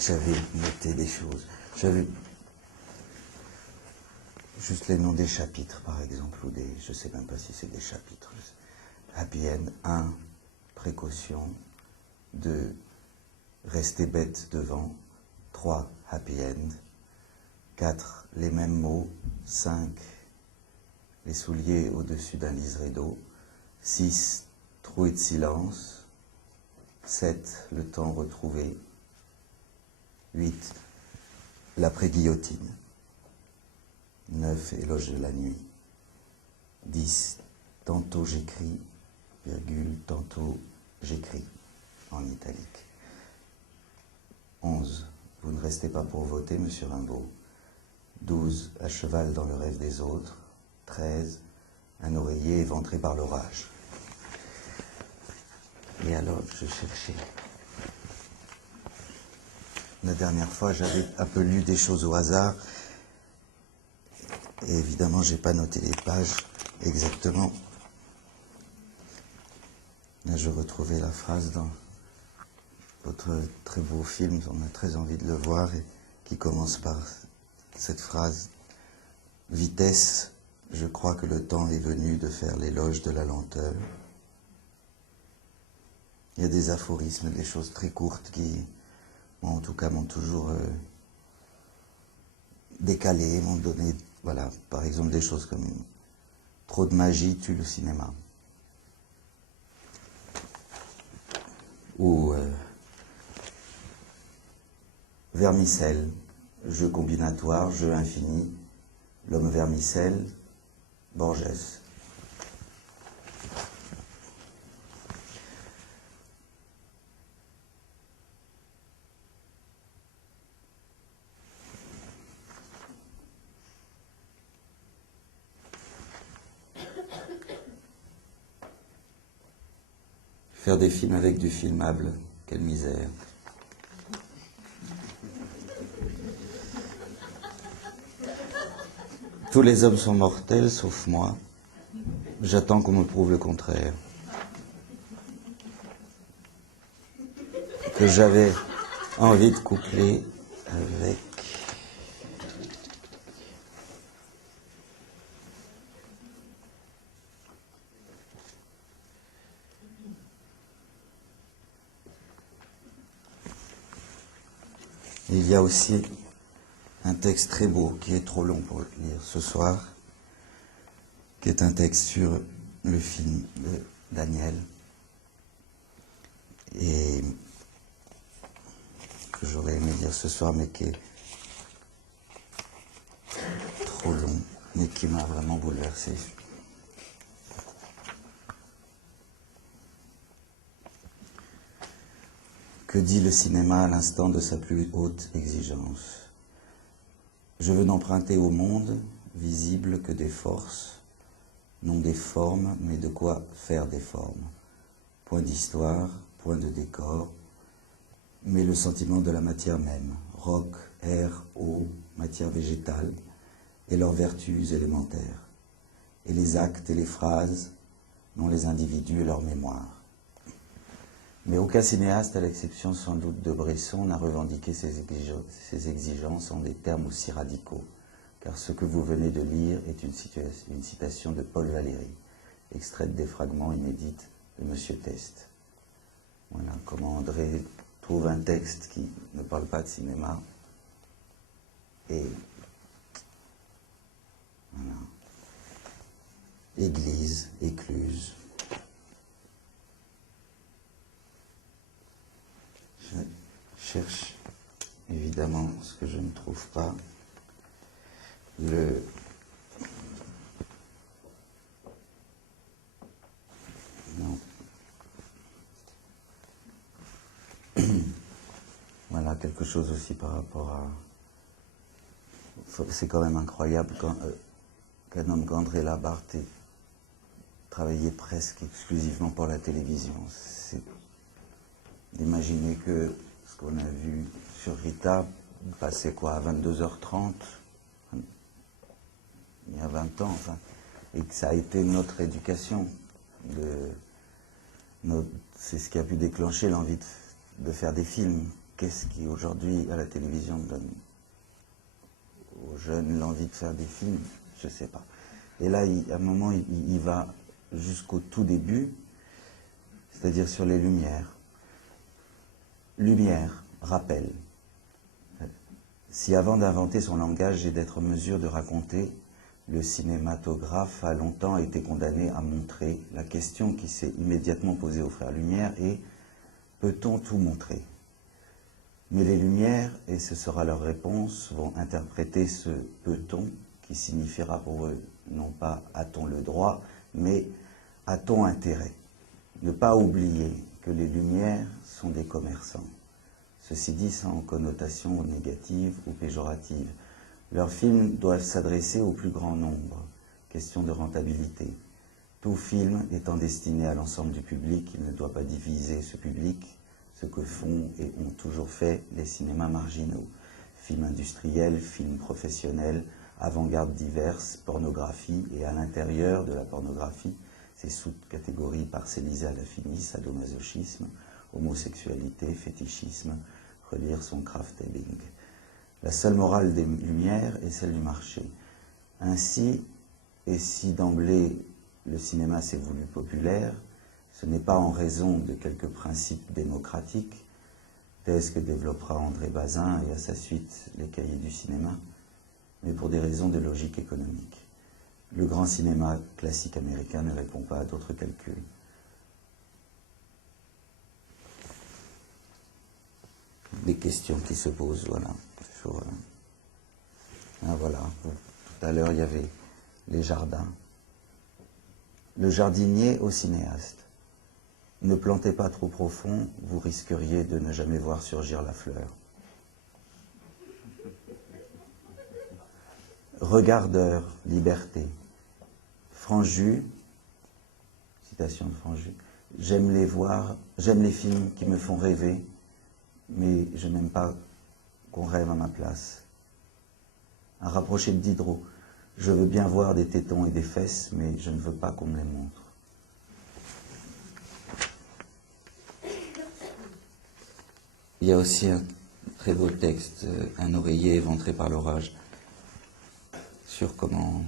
J'avais noté des choses. J'avais juste les noms des chapitres, par exemple, ou des... Je ne sais même pas si c'est des chapitres. Happy End 1, précaution. 2, rester bête devant. 3, Happy End. 4, les mêmes mots. 5, les souliers au-dessus d'un liseré d'eau. 6, trouée de silence. 7, le temps retrouvé. 8, l'après-guillotine. 9, éloge de la nuit. 10, tantôt j'écris, virgule, tantôt j'écris, en italique. 11, vous ne restez pas pour voter, monsieur Rimbaud. 12, à cheval dans le rêve des autres. 13, un oreiller éventré par l'orage. Et alors, je cherchais. La dernière fois, j'avais un peu lu des choses au hasard. Et évidemment, je n'ai pas noté les pages exactement. Là, je retrouvais la phrase dans votre très beau film. On a très envie de le voir. Et qui commence par cette phrase. Vitesse, je crois que le temps est venu de faire l'éloge de la lenteur. Il y a des aphorismes, des choses très courtes qui, moi, en tout cas, m'ont toujours décalé, m'ont donné, voilà, par exemple, des choses comme trop de magie tue le cinéma. Ou vermicelle, jeu combinatoire, jeu infini, l'homme vermicelle, Borges. Faire des films avec du filmable, quelle misère. Tous les hommes sont mortels, sauf moi. J'attends qu'on me prouve le contraire. Que j'avais envie de coupler avec... Il y a aussi un texte très beau qui est trop long pour lire ce soir, qui est un texte sur le film de Daniel, et que j'aurais aimé lire ce soir, mais qui est trop long, mais qui m'a vraiment bouleversé. Que dit le cinéma à l'instant de sa plus haute exigence? Je veux n'emprunter au monde, visible que des forces, non des formes, mais de quoi faire des formes. Point d'histoire, point de décor, mais le sentiment de la matière même, roc, air, eau, matière végétale, et leurs vertus élémentaires, et les actes et les phrases, non les individus et leur mémoire. Mais aucun cinéaste, à l'exception sans doute de Bresson, n'a revendiqué ces exigences en des termes aussi radicaux, car ce que vous venez de lire est une citation de Paul Valéry, extraite des fragments inédits de Monsieur Test. Voilà comment André trouve un texte qui ne parle pas de cinéma, et voilà. Église, écluse. Je cherche évidemment ce que je ne trouve pas. Non. Voilà, quelque chose aussi par rapport à... C'est quand même incroyable qu'un homme qu'André Labarthe ait travaillé presque exclusivement pour la télévision. C'est d'imaginer que ce qu'on a vu sur Rita passait quoi, à 22h30, il y a 20 ans, enfin, et que ça a été notre éducation. C'est ce qui a pu déclencher l'envie de faire des films, qu'est-ce qui aujourd'hui à la télévision donne aux jeunes l'envie de faire des films? Je ne sais pas. Et là, à un moment, il va jusqu'au tout début, c'est-à-dire sur les lumières. Lumière, rappel. Si avant d'inventer son langage et d'être en mesure de raconter, le cinématographe a longtemps été condamné à montrer, la question qui s'est immédiatement posée aux frères Lumière est: peut-on tout montrer? Mais les Lumières, et ce sera leur réponse, vont interpréter ce « peut-on » qui signifiera pour eux non pas « a-t-on le droit », mais « a-t-on intérêt ?» Ne pas oublier que les Lumières sont des commerçants. Ceci dit sans connotation négative ou péjorative. Leurs films doivent s'adresser au plus grand nombre. Question de rentabilité. Tout film étant destiné à l'ensemble du public, il ne doit pas diviser ce public, ce que font et ont toujours fait les cinémas marginaux. Films industriels, films professionnels, avant-garde diverses, pornographie, et à l'intérieur de la pornographie, ces sous-catégories parcellisées à l'infini, sadomasochisme, homosexualité, fétichisme, relire son Krafft-Ebing. La seule morale des Lumières est celle du marché. Ainsi, et si d'emblée le cinéma s'est voulu populaire, ce n'est pas en raison de quelques principes démocratiques, thèse que développera André Bazin et à sa suite les cahiers du cinéma, mais pour des raisons de logique économique. Le grand cinéma classique américain ne répond pas à d'autres calculs. Des questions qui se posent, voilà. Voilà. Tout à l'heure, il y avait les jardins. Le jardinier au cinéaste. Ne plantez pas trop profond, vous risqueriez de ne jamais voir surgir la fleur. Regardeur, liberté. Franju, citation de Franju, j'aime les films qui me font rêver, mais je n'aime pas qu'on rêve à ma place. Un rapproché de Diderot, je veux bien voir des tétons et des fesses, mais je ne veux pas qu'on me les montre. Il y a aussi un très beau texte, Un oreiller éventré par l'orage, sur comment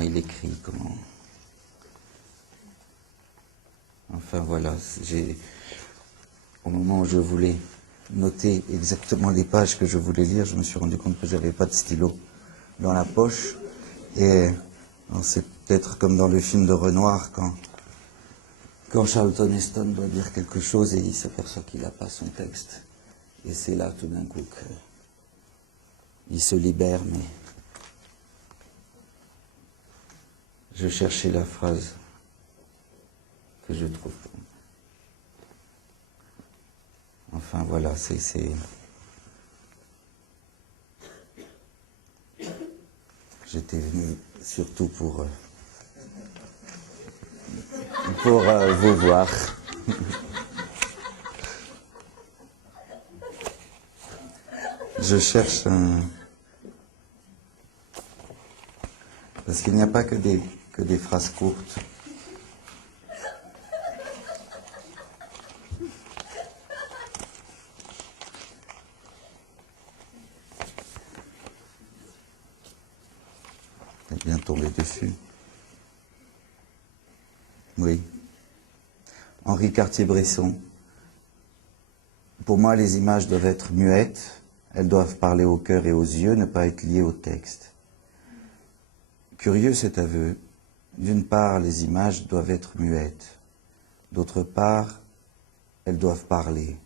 il écrit, Enfin voilà, au moment où je voulais noter exactement les pages que je voulais lire, je me suis rendu compte que je n'avais pas de stylo dans la poche. Et c'est peut-être comme dans le film de Renoir, quand Charlton Heston doit dire quelque chose et il s'aperçoit qu'il n'a pas son texte. Et c'est là tout d'un coup qu'il se libère, mais je cherchais la phrase que je trouve. Enfin voilà, j'étais venu surtout pour vous voir. Je cherche parce qu'il n'y a pas que des phrases courtes. J'ai bien tombé dessus. Oui. Henri Cartier-Bresson. Pour moi, les images doivent être muettes, elles doivent parler au cœur et aux yeux, ne pas être liées au texte. Curieux cet aveu. D'une part, les images doivent être muettes. D'autre part, elles doivent parler.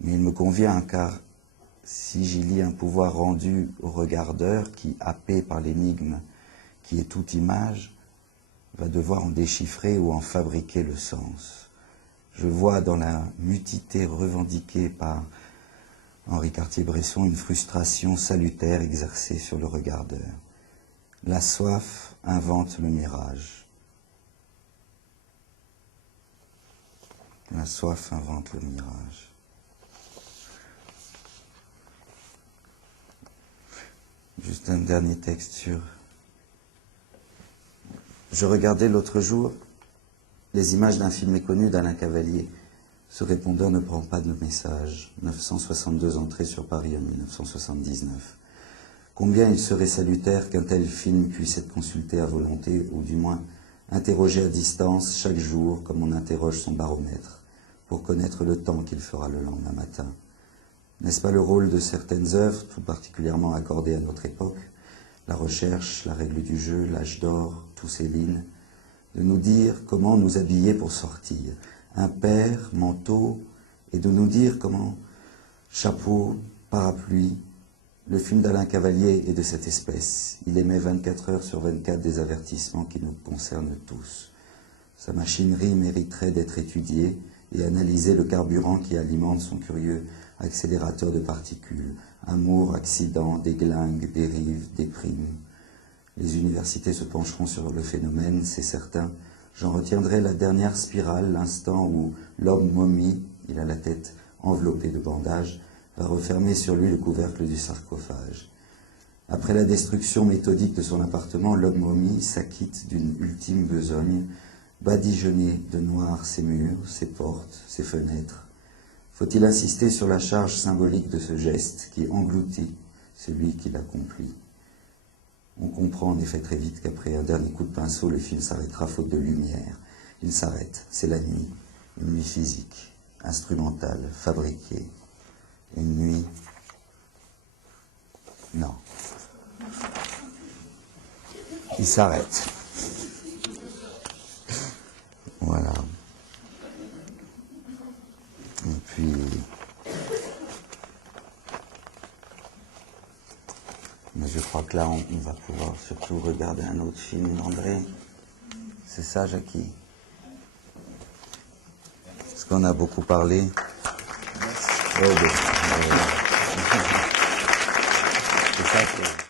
Mais il me convient, car si j'y lis un pouvoir rendu au regardeur qui, happé par l'énigme qui est toute image, va devoir en déchiffrer ou en fabriquer le sens. Je vois dans la mutité revendiquée par Henri Cartier-Bresson une frustration salutaire exercée sur le regardeur. La soif invente le mirage. La soif invente le mirage. Juste un dernier texte sur... Je regardais l'autre jour les images d'un film méconnu d'Alain Cavalier, Ce répondeur ne prend pas de message. 962 entrées sur Paris en 1979. Combien il serait salutaire qu'un tel film puisse être consulté à volonté, ou du moins interrogé à distance chaque jour comme on interroge son baromètre, pour connaître le temps qu'il fera le lendemain matin. N'est-ce pas le rôle de certaines œuvres, tout particulièrement accordées à notre époque, la recherche, la règle du jeu, l'âge d'or, tous ces lignes, de nous dire comment nous habiller pour sortir, impair, manteau, et de nous dire comment chapeau, parapluie. Le film d'Alain Cavalier est de cette espèce. Il émet 24 heures sur 24 des avertissements qui nous concernent tous. Sa machinerie mériterait d'être étudiée et analyser le carburant qui alimente son curieux accélérateur de particules. Amour, accident, déglingue, dérive, déprime. Les universités se pencheront sur le phénomène, c'est certain. J'en retiendrai la dernière spirale, l'instant où l'homme momie, il a la tête enveloppée de bandages, va refermer sur lui le couvercle du sarcophage. Après la destruction méthodique de son appartement, l'homme momie s'acquitte d'une ultime besogne, badigeonner de noir ses murs, ses portes, ses fenêtres. Faut-il insister sur la charge symbolique de ce geste qui engloutit celui qui l'accomplit? On comprend en effet très vite qu'après un dernier coup de pinceau, le film s'arrêtera faute de lumière. Il s'arrête, c'est la nuit, une nuit physique, instrumentale, fabriquée. Une nuit... Non. Il s'arrête. Voilà. Et puis... Mais je crois que là, on va pouvoir surtout regarder un autre film d'André. C'est ça, Jackie? Parce qu'on a beaucoup parlé. Oh, bon. C'est ça que...